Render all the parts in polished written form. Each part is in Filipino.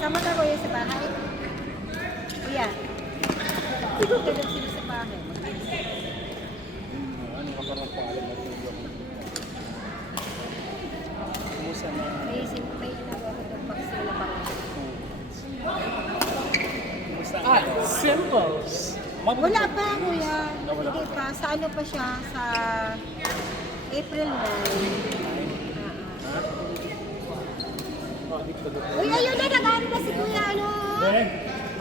Sama ka kuya sa bahay. Kuya. Tulog sila sa bahay. Ano ka parang paalam na tulog? Kumusta na? May inagawa ko ng vaccine na bang. Kumusta na? Symbols. Wala pa kuya. Hindi pa. Sa ano pa siya? Sa April 9. Uy, ayun na, nag-ano na si kuya, ano?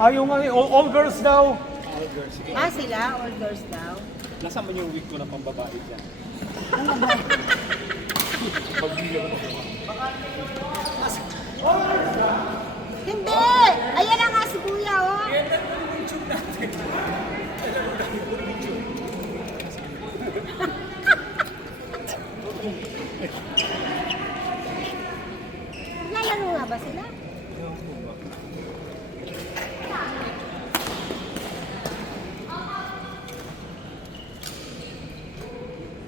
Yung all girls daw. All girls. Sige. Ah, sila? All girls daw? Nasaan ba yung wig ko na pambabae dyan? Pag-video mo. Hindi! Ayan na nga si kuya, oh! Lalaro nga ba sila?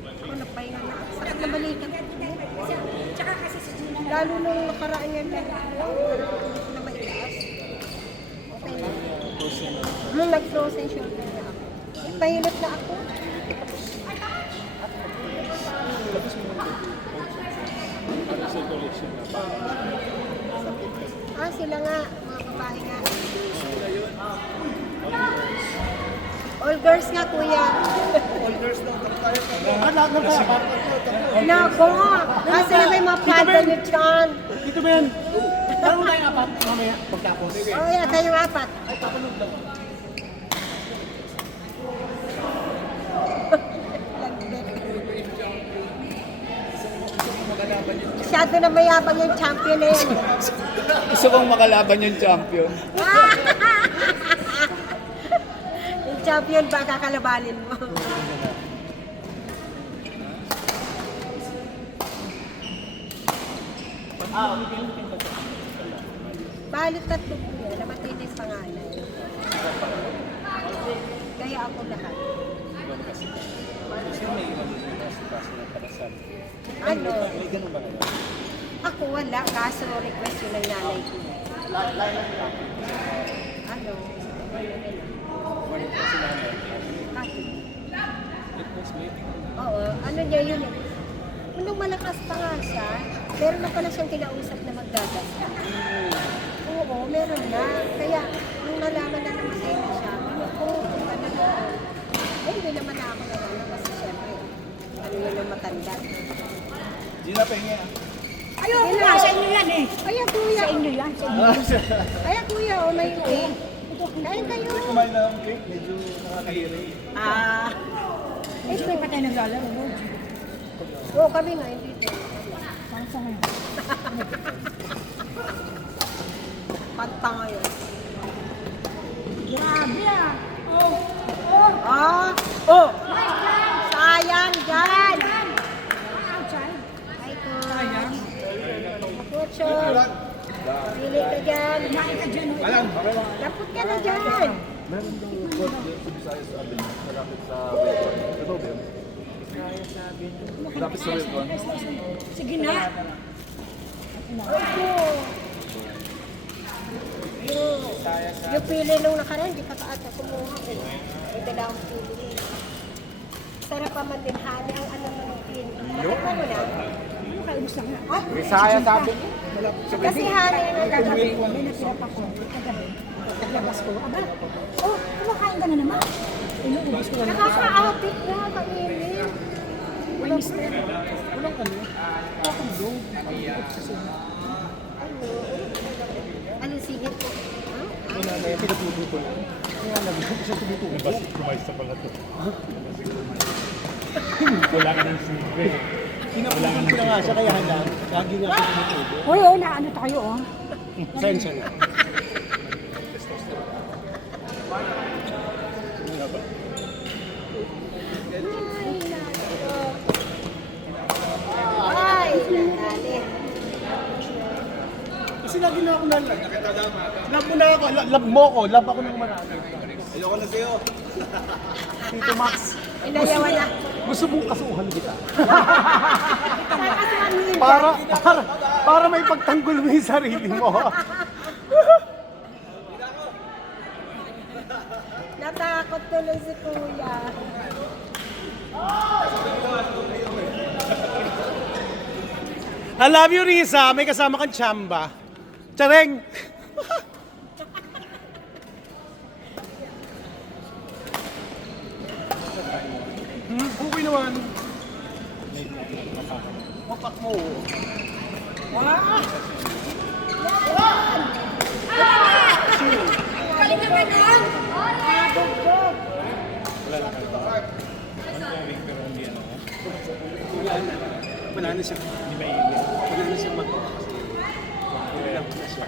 Ako napahinga na. Sakit na balikan. Tsaka kasi si Gina na Lalo nung nakaraan yan na maitaas. Okay na. Nung nag-frozen shoulder na ako. Pahilot na ako. Ano sa collection na pa? Ah, sila nga, mga babae nga. All girls nga, kuya. All girls daw. Tayo pa. Lahat ng kaya. Nako! Ah, sila may mga planta ni Chan. Dito Ben. Parang tayong apat mamaya pagtapos. Oh, yeah, kayo apat. Ay, papanood lang. Masyado na mayabang yung champion na yan. Gusto kong makalaban yung champion. Yung champion ba kakalabanin mo? Balit tatlo po yun. Namatay na yung pangalan. Kaya ako lahat. Kasi may kasi na palasal. Ano? May ganun ba ngayon? Ako wala. Kaso request yun ng nanay ko. Ano? Morning kasi namin. Kasi, Request mo yun. oo. Ano niya yun eh. Nung malakas pa nga siya, meron na pala siyang kinausap na magdadasal. Oo, meron na. Kaya, nung nalaman na namatay na siya, punta na doon. Eh, hindi naman na ako nalaman kasi syempre, ano yun ang matanda. Gina, pahinga. ayoko nga, sa inyo yan eh. Kaya kuya, Sa inyo yan, sa inyo. kaya kuya, o may cake. Kain kayo. Kumain na ang cake, medyo nakakahirin. Ah. Eh, di pa tayo naglalaro. no? Oo, kami nga, hindi din. Parang sa ngayon. Panta ngayon. Grabe ah. Oh. Oh. Ah! Oh! Sayang dyan! Outside. Ay, coach. Coach, pili ka dyan. Kumain ka dyan. oh. Alam, okay lang. Lapot ka na dyan. Meron daw God sa Visayas sa amin. Malapit sa Welcome. Ito ba yun? Malapit sa Welcome. Sige na. Opo. Yung pili nung nakaraan, di pa kaata kumuha. May dala akong pili. Sarap pa man din hali ang ano ng pili. Bakit mo na? Ano kayo gusto nga? Ay, Bisaya sabi. kasi hali na kagabi. May natira pa ko. Kagabi. Paglabas ko. Aba. Oh, kumakain ka na naman. Inuubos ko na naman. Nakaka-outing na, kainin. May mister. Walang ano. Ako do. Ano singit ko? Wala na yung pinatubo ko lang. Kaya nagbubukas siya tumutubo. Kumaysa pala to. Wala ka ng silbi. Pinapunan ko na nga siya kaya hanggang. Lagi nga siya tumutubo. Hoy, oh, naano tayo oh. Sensya na. Ay, dali. Kasi lagi na ako love mo na ako. Love mo ko. Love ako ng marami. Ayoko na sa'yo. Tito Max. Inayawan na. Gusto mong kasuhan kita. Saan kasi ano yun? Para may pagtanggol mo yung sarili mo. Natakot tuloy si Kuya. I love you, Risa. May kasama kang tsamba. Tsareng! Okay naman. Wapak mo. Wala na siya. Wala na siya mag-off kasi in love na siya.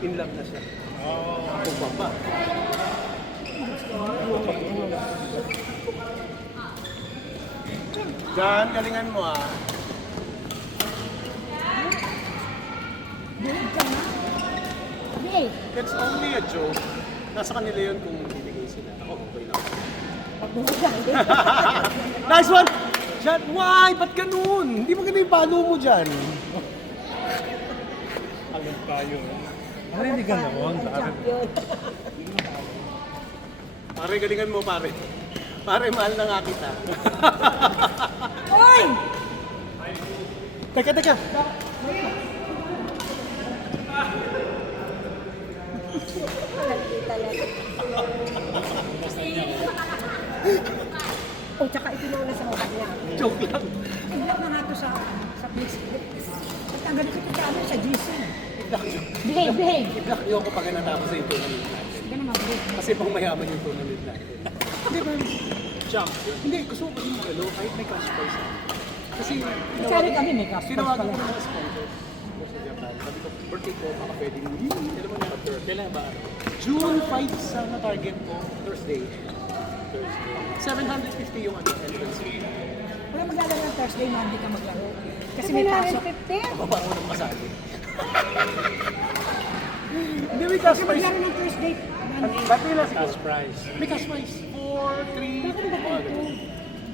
In love na siya. Ako pa ba? Jan, galingan mo ah. Buhig ka na. Hey, It's only a joke. Nasa kanila yun kung bibigay sila. Ako, okay lang. pagbuhig ka. Nice one! Jan, why? Ba't ganun? Hindi mo ganun yung palo mo dyan. Alam tayo. Ano hindi ganoon? Champion. Pare, galingan mo pare. Pare, mahal na nga kita. Oy! Teka. Malandi talaga. Oh, tsaka ipinauna sa mukha niya. Joke lang. I-vlog na nga ito sa Facebook. At ang ganito ko sa GC. Behave. I-block niyo ako pag natapos yung tournament natin. Ganun mag-behave. Kasi pang mayaman yung tournament natin. Hindi ba? Champ. Hindi, gusto ko kasi mag-alo kahit may cash prize. Kasi Sorry kami, may cash prize tinawagan ko pala. ng mga sponsors ko sa Japan. Sabi ko, birthday ko, baka pwede mo. Alam mo na, kailan ba? June 5 sa na-target ko, Thursday. 750 yung entrance fee. Wala maglalaro ng Thursday na hindi ka maglaro. Kasi may pasok. 750? Baba ko ng masali. Hindi, may cash Kasi prize. maglaro ng Thursday. Ba't nila si Cash prize. May cash prize.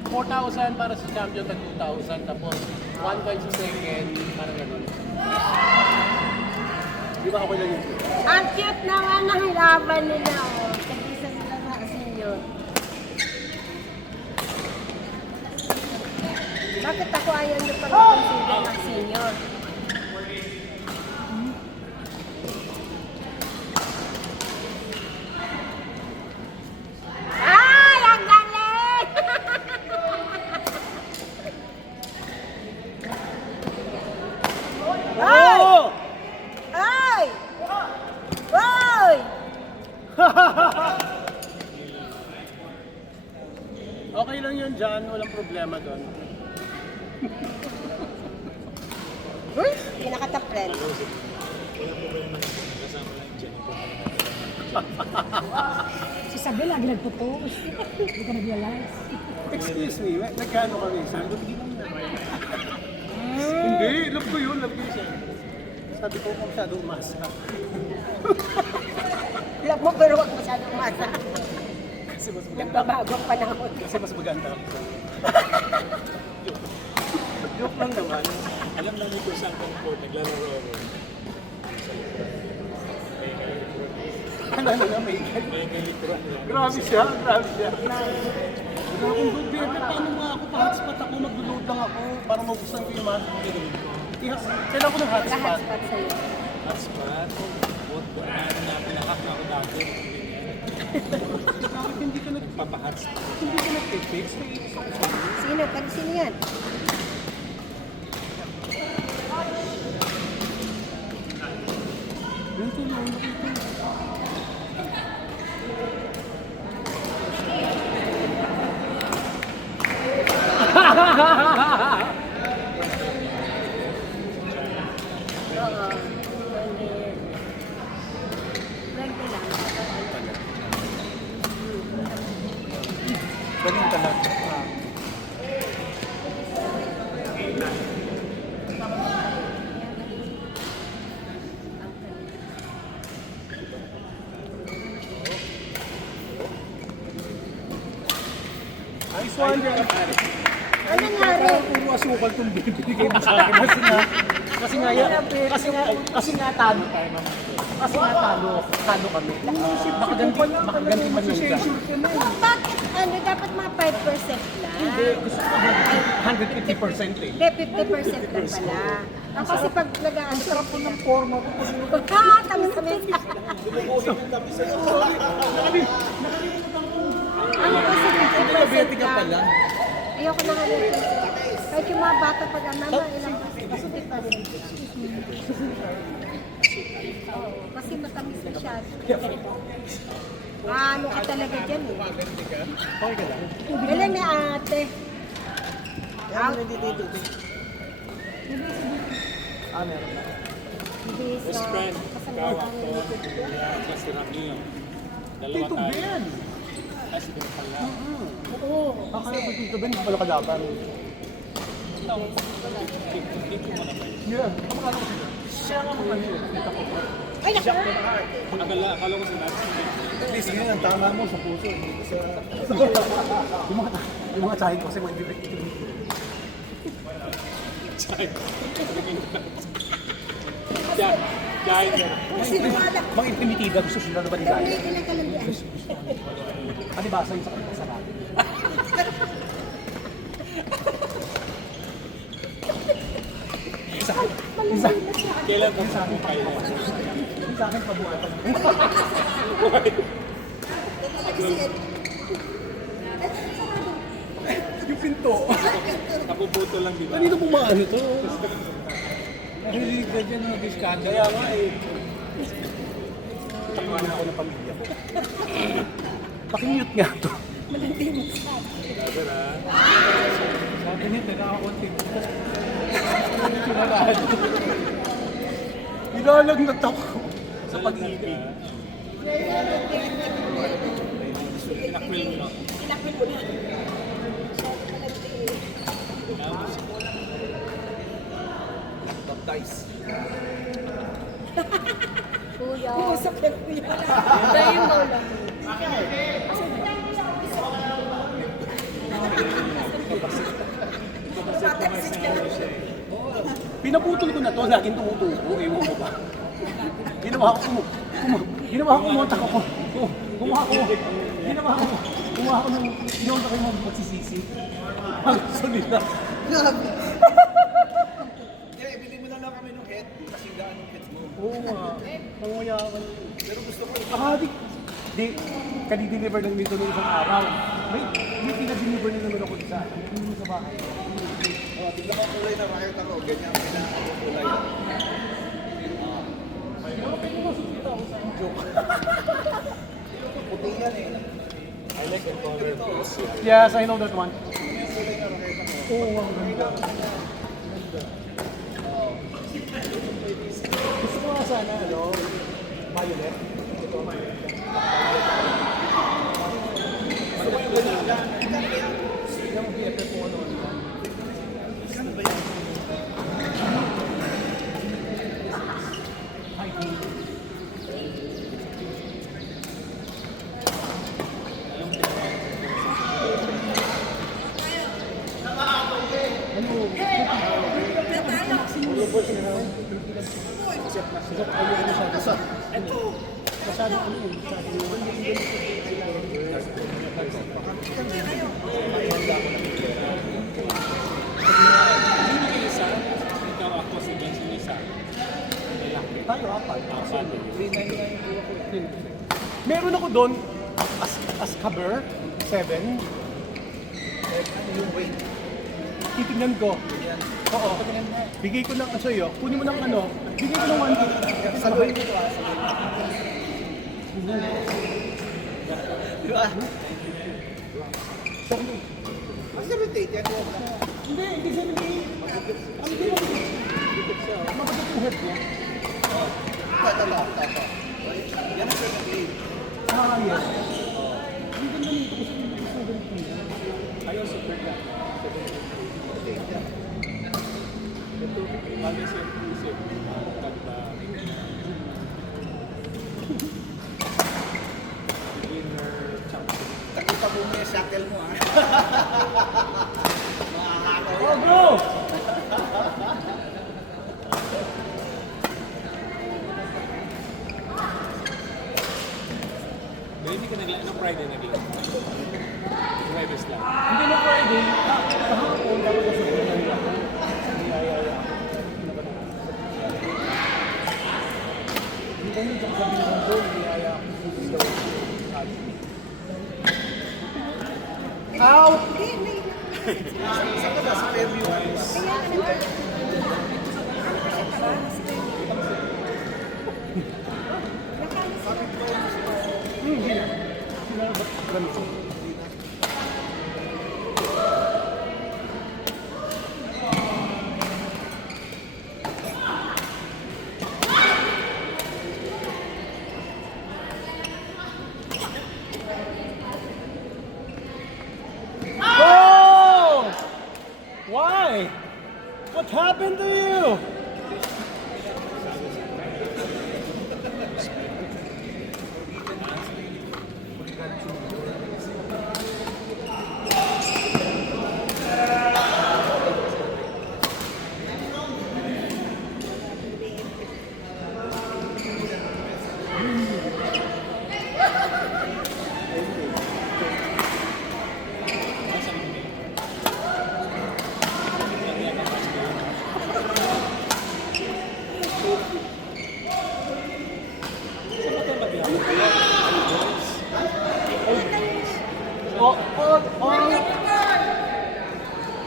4,000 para sa champion at 2,000. Tapos 1,500 sa second. Parang ganun. Di ba ako lang yun? Ang cute naman ng laban nila. Oh. Tag-isa sila sa senior. Bakit ako ayaw niyo pag-consider ng senior? Ay! Ang galing! Ay! Oh! Ay! Ay! Okay lang yun dyan. Walang problema doon. Pinaka-top friend. Si Sabi lagi nagpo-post. Hindi ka nag-realize. Excuse me, nagkano kami? Sabi ko, hindi naman naman. Hindi, love ko yun, love ko siya. Sabi ko, kung masyadong umasa. Love mo pero wag masyadong umasa. Kasi mas maganda. Nagbabago ang panahon. Kasi mas maganda ako sa... Joke lang naman. Alam namin kung saan kang court, naglalaro ako. Ano na may May literal niya. Grabe siya, grabe siya. Wala akong load, bebe. Paano nga ako? Pa-hotspot ako, mag-load lang ako para mabuksan ko yung mask ko. Kailan ko ng hotspot? Lahat-spot sa'yo. Hotspot. Ano na, pinakak na ako dati. Bakit hindi ka Papahotspot. hindi ka nag-fix? Sino? Pero sino yan? Yung tulong, nakita. Oo. Pwede lang. Ganun talaga. Nice one, Jan. Ano nangyari? Puro asukal itong binibigay mo sa akin. Kasi na, Kasi nga yan, kasi nga talo tayo. Kasi nga talo kami. Makaganti man yung isa. Bakit ano, dapat mga 5% lang? Hindi, gusto ko 150% eh. Hindi, 50% lang pala. Ang kasi pag nag-ano, sarap po ng Forma ko kasi tamis-tamis. Ano kasi 50% ka pala. lang. Ayoko na nga yun. Kahit yung mga bata pag mama, ilang kasi 50%. Oo, kasi matamis masyado. Ano ka talaga dyan eh. Okay ka lang. Dala ni ate. Out. Meron na. Hindi Best sa friend, ikaw, kasama ako, yeah, si Ramil. Dalawa Tito tayo. Ben! Ay, si Ben pala. Oo. Akala ko Tito Ben, wala ka dapat. Tito mo naman. Yeah, kamakala ko siya. Siya nga mga kita ko. Ay, naku! Akala ko si Nancy. At least ngayon, ang tama mo sa puso. Hindi sa... Yung mga tsahin ko kasi mga hindi. Chay. Dahil Mga intimitida, gusto sila na maligaya. Hindi kinakalandian. Alibasa yung sa kanila sa natin. Isa. kailan ka sa akin kayo? Sa akin pabuhatan. Yung pinto. Napuputo lang, di ba? Kanino pumaano to? Hindi ka dyan mga biskanda. Kaya nga eh. Takunan ako ng pamilya ko. Pakimute nga to. Brother, ha? Sabi niya, nagkakakonti. Nilalagnat ako sa pag-ibig. Inakwil mo lang. Baptize. Kuya. Usap na kuya. Dahil mo lang. Pinaputol ko na to, laging tumutubo. Ewan ko ba? Ginawa ko kumontak ako. Gumawa ko ng pinontak ko yung mga magsisisi. Ang gusto nila. Yeah, ibili mo na lang kami ng head. Kasi gaan ng head mo. Oo nga. Panguyawan. Pero gusto ko di, kadi-deliver lang nito ng isang araw. May pinadeliver na naman ako isa. Hindi sa bahay. Oh, tignan mo kulay na riot ako. Ganyan ang kulay. Puti yan eh. I like the color. Yes, I know that one. Oo, ang ganda. Gusto ko nga sana, violet. Ito, violet. Gusto ko yung ganyan. Yung BFF ko ano. Isa, ikaw ako si Ben si Lisa. Tayo, apat. Apat. Meron ako doon, as cover, 7. Yung weight. Titignan ko. Oo. Bigay ko ng sa'yo. Kunin mo ng bigay ko ng 1 Saluhin mo ito ah. Di ba? Mas irritate yan. Hindi 78. Ang hindi mo. Mabagat yung head niya. Ito. Yan ang 78. Ah, yes. Ang ganda nito kasi hindi ko 17. Ayaw super ka. Ito, bagay sa inclusive. Ganda. Beginner champion. Takita mo yung shackle mo ah. Oh, bro! ka nagla, anong Friday nagla? Huwebes lang. Hindi na Friday, kahapon dapat nasa Pinay ako. Niyayaya. Hindi kami dyan sa Binang doon, niyaya ako. Ow! Hindi, may Saan ka nasa Fairview? kaya ka naman. Ano pa siya tara? Hindi na. Sila ba ganito? Oh! Why? What happened to you?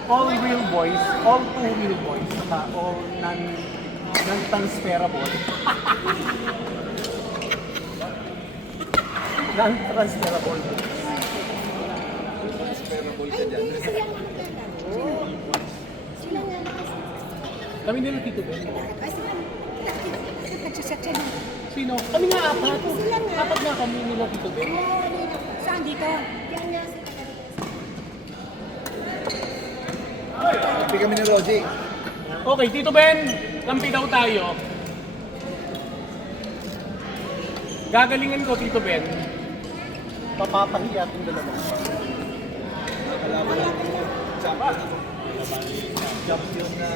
All real boys, all two real boys, saka all non-transferable. Non-transferable. Transferable ka dyan. Sila nga naglalaro. Sila nga nakasama. Kami nila Tito Ben. Ay, sila. Nagsiset siya ng... Sino? Kami nga apat. Sila nga. Apat nga kami nila Tito Ben. Saan dito? Yan nga sila. Happy kami ni Rosie. Okay, Tito Ben, lampi daw tayo. Gagalingan ko, Tito Ben. Papapahiya itong dalawa. Kalaban natin mo. Champion na...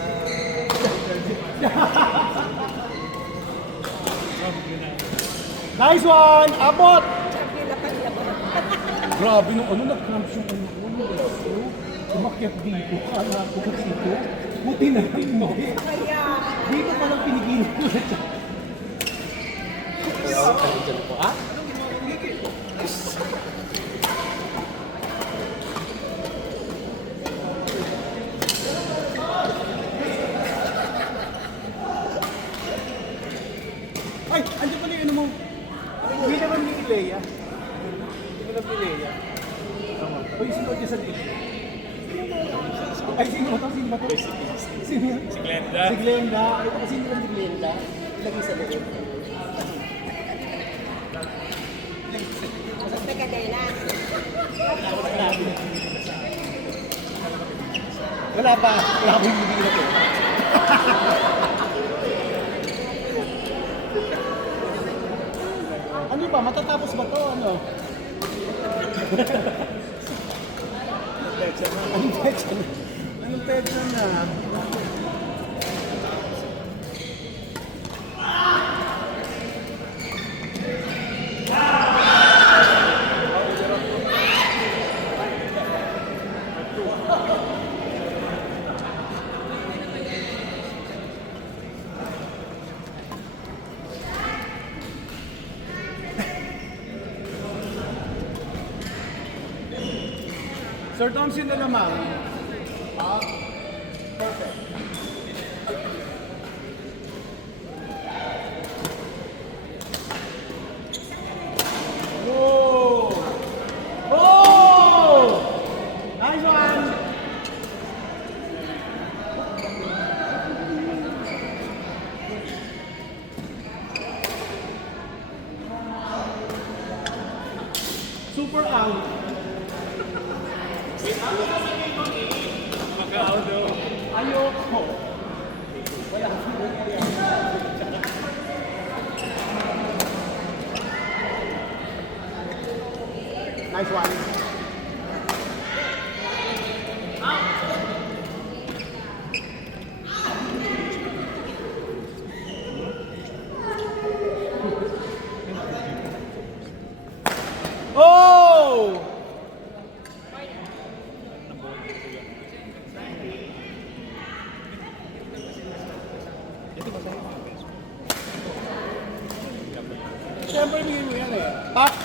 Nice one! Abot! Grabe nung ano, nag-cramps yung ano ko. Umakyat dito, kala ko dito. Buti na hindi. Dito palang pinigilan ko na siya. Ay, andyan pala yung ano mo. Hindi naman ni Leia. Hindi naman ni Leia. Uy, sino dyan sa dito? Ay, sino ba ito? Sino ba ito? Sino? Si Glenda. Si Glenda. Ay, ito kasi si Glenda. Ilagay sa loob. Teka, Dela. Wala pa. Wala akong bibigyan na ito. Ano ba? Matatapos ba ito? Ano? Anong petsa na? Anong petsa na? Sir Thompson na lamang. Perfect. Whoa! Oh! Nice one! Super out. Mag-auto. Ayoko. Wala. Nice one. Siyempre, bigyan mo yan eh. Pak!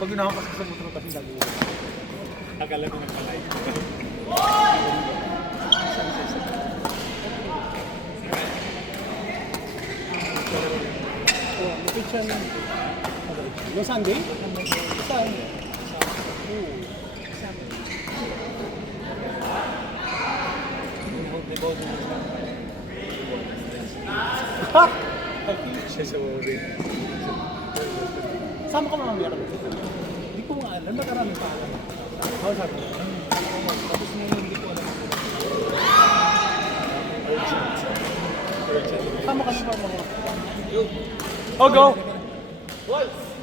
Pag ginawa kasi sa motor kasi gagawin. Akala ko ng kalay. Oh, lupit siya ng... Yung Sunday? Saan? Ha? Siya sa rin. Sama ka mamaya ka dito. Hindi ko nga alam, maraming pa alam. How sabi mo? Tapos ngayon, hindi ko alam. Sama ka na ba mga... Oh, go! What?